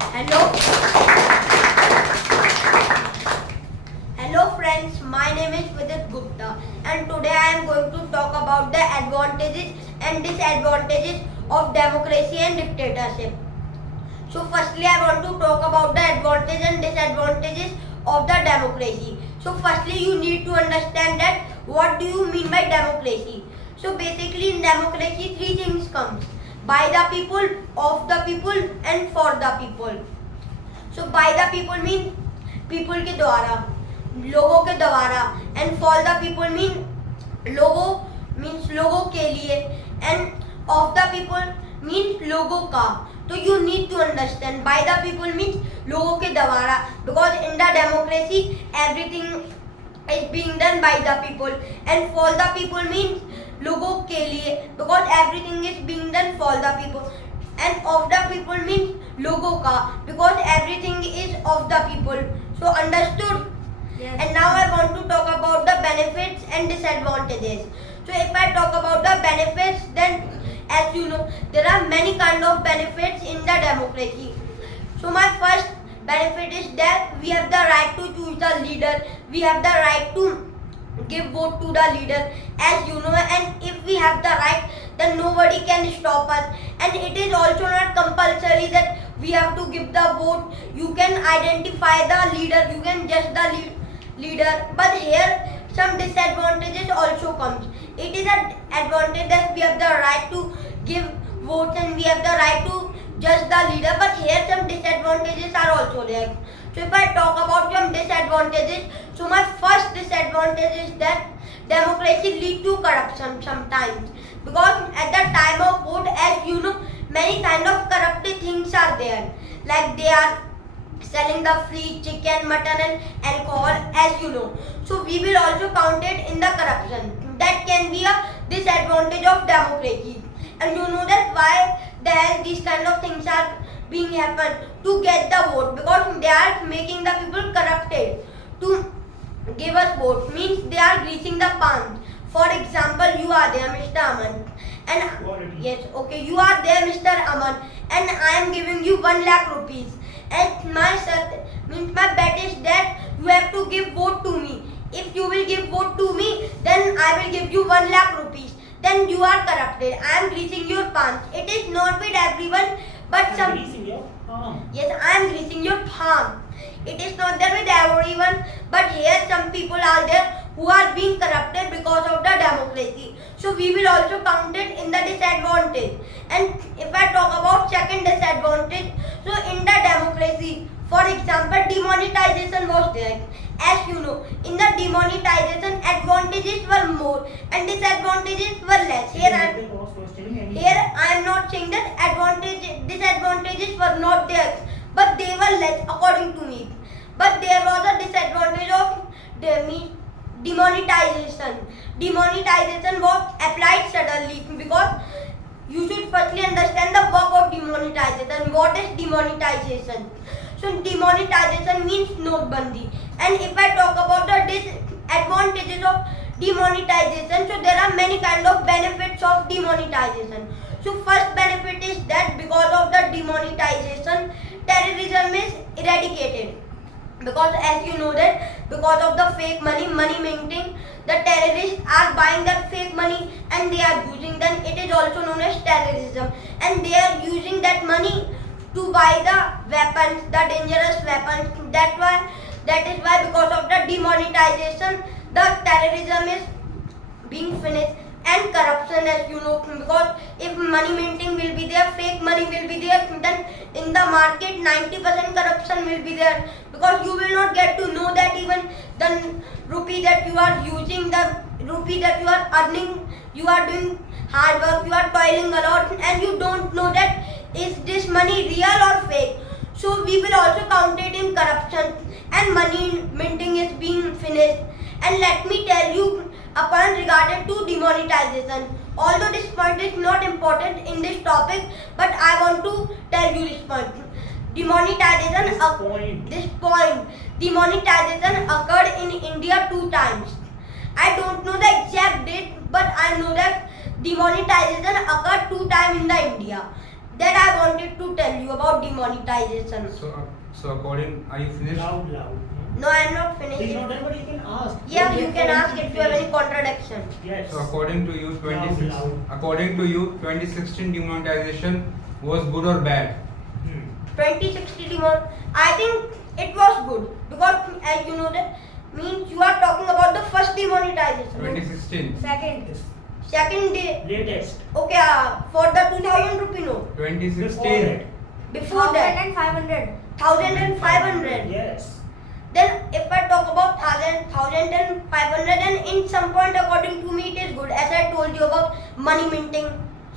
Hello. Hello friends, my name is Vidit Gupta and today I am going to talk about the advantages and disadvantages of democracy and dictatorship. So firstly I want to talk about the advantages and disadvantages of the democracy. So firstly you need to understand that what do you mean by democracy. So basically in democracy three things comes. By the people, of the people and for the people. So by the people mean people के द्वारा, लोगों के द्वारा, and for the people mean लोगों means लोगों के लिए, and of the people means लोगों का. So you need to understand by the people means लोगों के द्वारा, because in the democracy everything is being done by the people, and for the people means लोगों के लिए, because everything is being done for the people, and of the people means लोगों का, because everything is of the people. So understood? Yes. And now I want to talk about the benefits and disadvantages. So if I talk about the benefits, then as you know there are many kind of benefits in the democracy. So my first benefit is that we have the right to choose the leader, we have the right to give vote to the leader, as you know, and if we have the right then nobody can stop us, and it is also not compulsory that we have to give the vote. You can identify the leader, you can judge the leader, but here some disadvantages also comes. It is an advantage that we have the right to give votes and we have the right to judge the leader, but here some disadvantages are also there. So if I talk about some disadvantages, so my first disadvantage is that democracy lead to corruption sometimes, because at the time of vote, as you know, many kind of corrupted things are there, like they are selling the free chicken, mutton and alcohol, as you know. So we will also count it in the corruption. That can be a disadvantage of democracy. And you know that why the hell these kind of things are being happen to get the vote, because they are making the people corrupted to give us vote, means they are greasing the palms. For example, you are there, Mr. Aman, and yes, okay, you are there, Mr. Aman, and I am giving you 1 lakh rupees. And my means my bet is that you have to give vote to me. If you will give vote to me, then I will give you 1 lakh rupees. Then you are corrupted. I am greasing your palms. It is not with everyone, but some. Greasing your palm. Yes, I am greasing your palm. It is not there with everyone, but here some people are there who are being corrupted because of the democracy. So we will also count it in the disadvantage. And if I talk about second disadvantage, so in the democracy, for example, demonetization was there. As you know, in the demonetization, advantages were more and disadvantages were less. Here I am not saying that disadvantages were not there, but they were less according to me. But there was a disadvantage of demonetization. Demonetization was applied suddenly, because you should firstly understand the work of demonetization. What is demonetization? So demonetization means notebandi. And if I talk about the disadvantages of demonetization, so there are many kind of benefits of demonetization. So first benefit is that because of the demonetization, terrorism is eradicated. Because as you know that because of the fake money minting, the terrorists are buying that fake money and they are using them. It is also known as terrorism, and they are using that money to buy the weapons, the dangerous weapons. That is why because of the demonetization, the terrorism is being finished, and corruption, as you know, because if money minting will be there, fake money will be there, then in the market 90% corruption will be there, because you will not get to know that even the rupee that you are using, the rupee that you are earning, you are doing hard work, you are toiling a lot, and you don't know that is this money real or fake. So we will also count it in corruption, and money minting is being finished. And let me tell you a point regarding to demonetization. Although this point is not important in this topic, but I want to tell you this point. Demonetization demonetization occurred in India 2 times. I don't know the exact date, but I know that demonetization occurred 2 times in the India. that I wanted to tell you about demonetization. So according, are you finished? Loud. No, I am not He's finished. not there, but you can ask. Yeah, Don't you wait can for him ask to if you have any finish. contradiction. Yes. So according to you, Loud. according to you, 2016 demonetization was good or bad? 2060 demon. I think it was good because, as you know, that means you are talking about the first demonetization. 2016. Second. Yes. Second day. Latest. Okay, for the 2000 rupee note. 2016. Before that, 500. 1500. Yes. Then if I talk about 1500, then in some point according to me it is good. As I told you about money minting.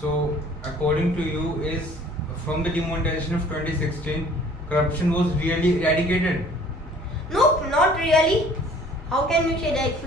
So according to you, is from the demonetization of 2016, corruption was really eradicated? No, not really. How can you say that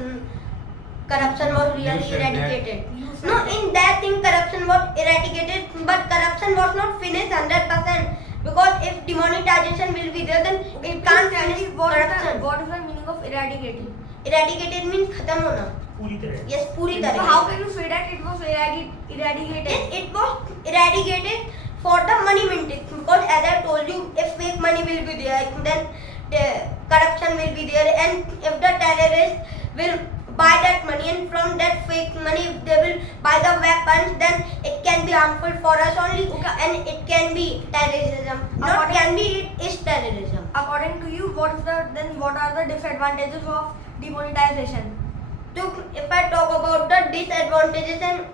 corruption was You really said that. eradicated? You said No, that. in that thing corruption was eradicated, but corruption was not finished 100%. Because if demonetization will be there, then it can't finish corruption. What is the meaning of eradicating? Eradicated means khatam hona. पूरी तरह. Yes, पूरी So तरह. how can you say that it was eradicated? Yes, it was eradicated for the money minting. Because as I told you, if fake money will be there, then the corruption will be there, and if the terrorists will buy that money, and from that fake money they will buy the weapons, then it can be harmful for us only, and it can be terrorism. Not can be, it is terrorism. According to you, what are the disadvantages of demonetization? So if I talk about the disadvantages and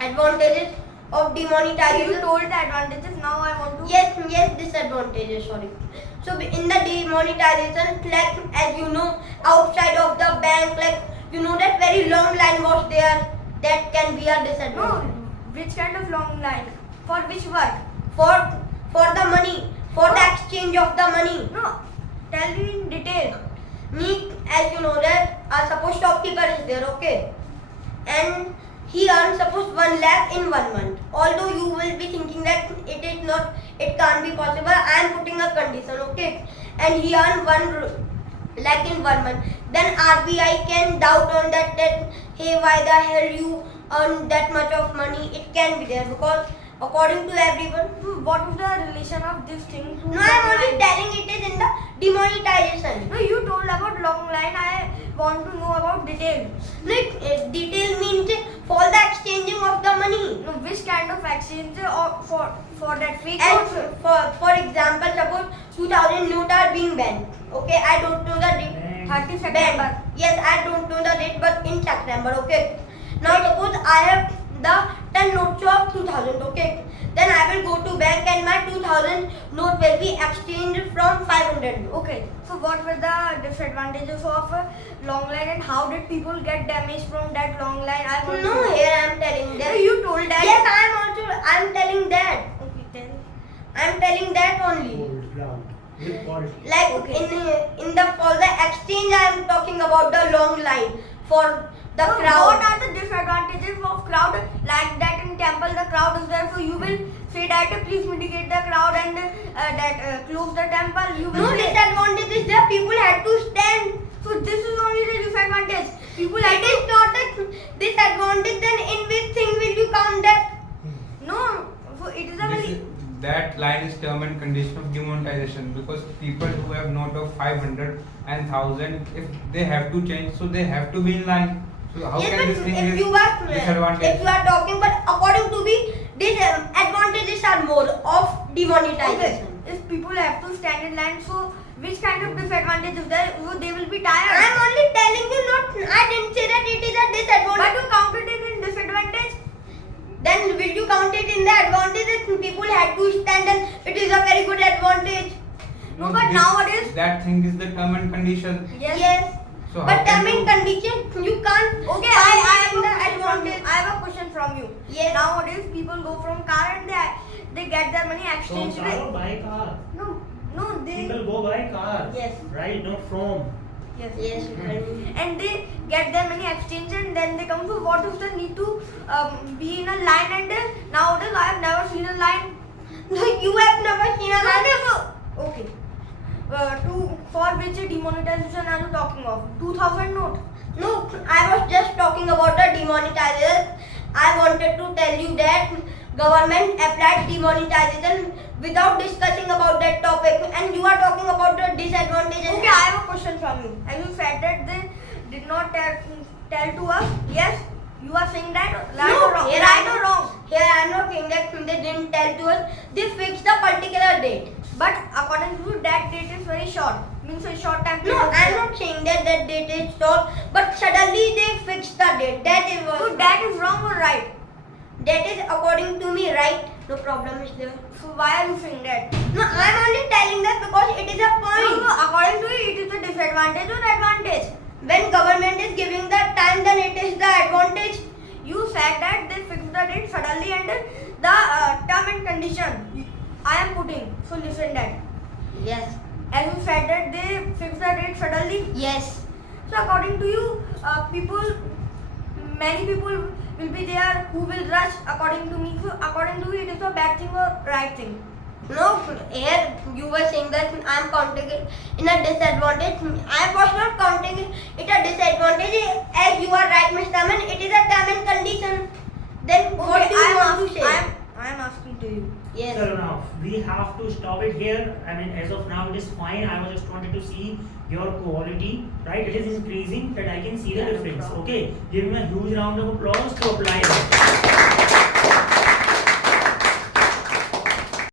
advantages of demonetization. You told the advantages. Now I want to. Yes, disadvantages, sorry. So in the demonetization, like as you know, outside of the bank, like you know that very long line was there. That can be a No. disadvantage. Which kind of long line? For which work? For the money, for the exchange of the money. No. Tell me in detail. Me, as you know that, suppose shopkeeper is there, okay, and he earns suppose 1 lakh in 1 month. Although you will be thinking that it can't be possible. I am putting a condition, okay, and he earns 1 lakh in 1 month. Then RBI can doubt on that hey, why the hell you earn that much of money? It can be there because according to everyone. What is the relation of this thing to? No, I am only telling it is in the demonetization. No, you told about long line. I want to know about detail. Detail means for the exchanging of the money. No, which kind of exchange or for that fake And notes? for example, suppose 2000 note are being banned. Okay, I don't know the date. 30 September. Yes, I don't know the date, but in September. Okay. Now suppose I have the 10 notes of 2000. Okay. Then I will go to bank and my 2000 note will be exchanged from 500. Okay, so what were the disadvantages of long line and how did people get damaged from that long line? I want No, to- here I am telling No, that. you told that. Yes, I am telling that. Okay, tell. I am telling that only. Bold, loud. With quality. Like Okay. in the for the exchange, I am talking about the long line for the So crowd. what are the disadvantages of crowd? Like that in temple the crowd is there, so you will say that please mitigate the crowd and close the temple. You will No say. disadvantage is that people had to stand. So this is only the disadvantage. People It is not a disadvantage. Then in which thing will you count that? no. So it is a very. That line is term and condition of demonetization, because people who have note of 500 and 1000, if they have to change, so they have to be in line. So how Yes, can this but thing if is you are disadvantage? talking, but according to me, disadvantages are more of Okay. demonetization. If people have to stand in line, so which kind of disadvantage is there? So they will be tired. I am only telling you, not. I didn't say that it is a But disadvantage. you counted it in disadvantage. Then will you count it in the advantages? People had to stand, and it is a very good advantage. No, but nowadays- that thing is the term and condition. Yes. So how But can term and you- condition, you can't. Okay, count I it have in a the question from you. advantage. I have a question from you. Yes. Nowadays people go from car and they get their money From exchanged. car or by car? No, they. People go by car. Yes. Right, not from. Yes. Yes. And they get their money exchanged and then they come to what is the need to be in a line and nowadays I have never seen a line. No, you have never seen a line. Okay. For which demonetization are you talking of? 2000 note. No, I was just talking about the demonetizers. I wanted to tell you that government applied demonetization without discussing about that topic, and you are talking about the disadvantages. Okay, I have a question from you. As you said that they did not tell to us. Yes, you are saying that right No, or wrong? here Right I or wrong? Here I am not saying that they didn't tell to us. They fixed a particular date. But according to you, that date is very short. Means a short time. No, I am not saying that that date is short, but suddenly they fixed the date. That is what. So that is wrong or right? That is according to me right. No problem is there. So why are you saying that? No, I am only telling that because it is a point. No, according to you, it is a disadvantage or advantage. When government is giving the time, then it is the advantage. You said that they fixed the date suddenly and the term and condition I am putting. So listen that. Yes. As you said that they fixed the date suddenly. Yes. So according to you, many people will be there who will rush. According to me, so according to you, it is a bad thing or right thing. No, here you were saying that I am counting it in a disadvantage. I was not counting it a disadvantage. As you are right, Mr. Aman, it is a term and condition. Then what do you want to say? I am asking to you. Yes. So now we have to stop it here. I mean, as of now, it is fine. I was just wanted to see your quality, right? It is increasing that I can see the difference. Okay, give me a huge round of applause to apply that.